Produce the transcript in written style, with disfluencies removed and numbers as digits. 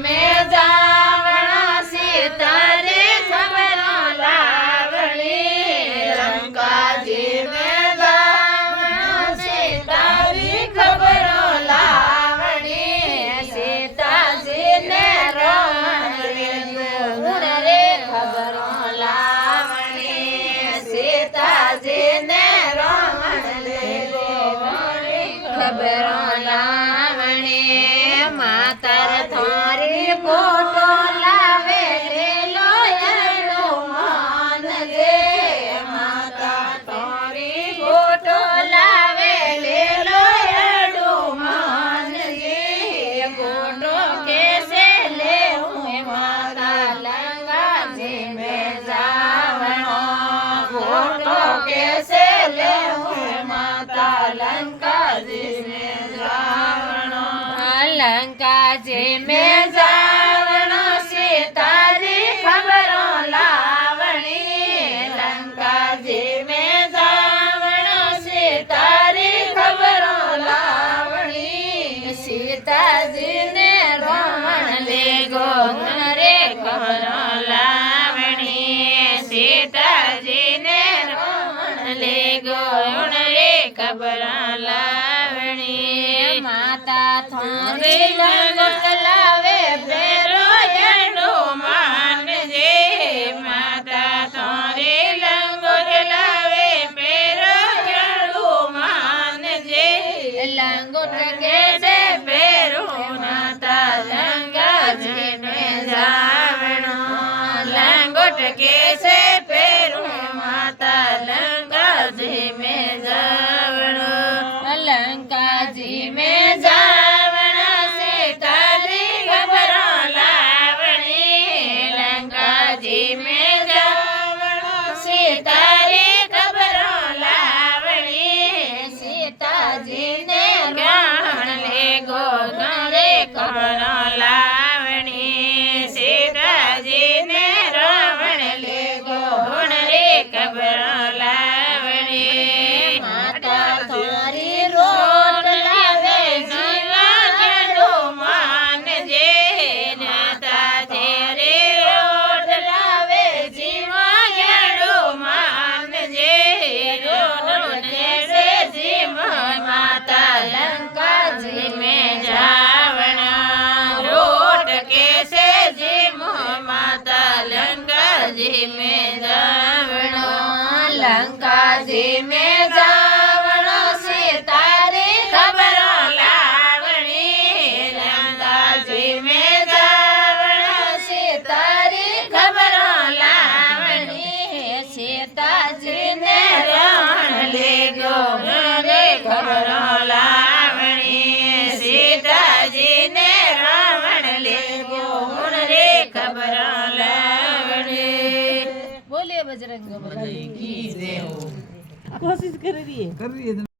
में जावणा सीता रे खबरों लावणी लंका जी में जावणा सीता री खबरों लावणी सीता जी ने रावण रे खबरों लावणी सीता जी ने रावण खबरों लावणी मातर थारी फोटो लावे लो एडो मान जे माता थारी फोटो लावे लो एडो मान जे फोटो कैसे ले माता लंका जी में जावणो फोटो कैसे ले माता लंका जी में जावणो लंका जी में जावणो सीता जी खबरों लावणी लंका जी में जावणो सीता री खबरों लावणी सीता जी ने रावण ले गोगन रे खबरों लावणी सीता जी ने रावण ले गोगन रे खबरों लावणी माता थारी लंगोट लावे फेरो एडो मान जे माता थारी लंगोट लावे फेरो एडो मान जे लंगोट कैसे फेरो माता लंका जी में जावणो लंगोट कैसे फेरो माता लंका जी में जावणो लंका जी में जावणो सीता री खबरों लावणी लंका जी में जावणो सीता री खबरों लावणी सीता जी ने रावण ले गोगन रे खबरों लावणी सीता जी ने रावण ले गोगन रे खबरों लावणी माता थारी रोट लावे जीवा एडो मान जे माता तेरी रोट लावे जीवा एडो मान जे रोट कैसे जीवा माता लंका जी में जावणा रोट कैसे जीवा माता लंका जी में जावणो लंका जी में जावणो सीता री खबरों लावणी लंका जी में जावणो सीता री खबरों लावणी सीता जी ने रावण ले गोगन रे खबरों लावणी सीता जी ने रावण ले गोगन रे खबरों लावणी बोलिए बजरंग बली की जय हो। कोशिश कर रही है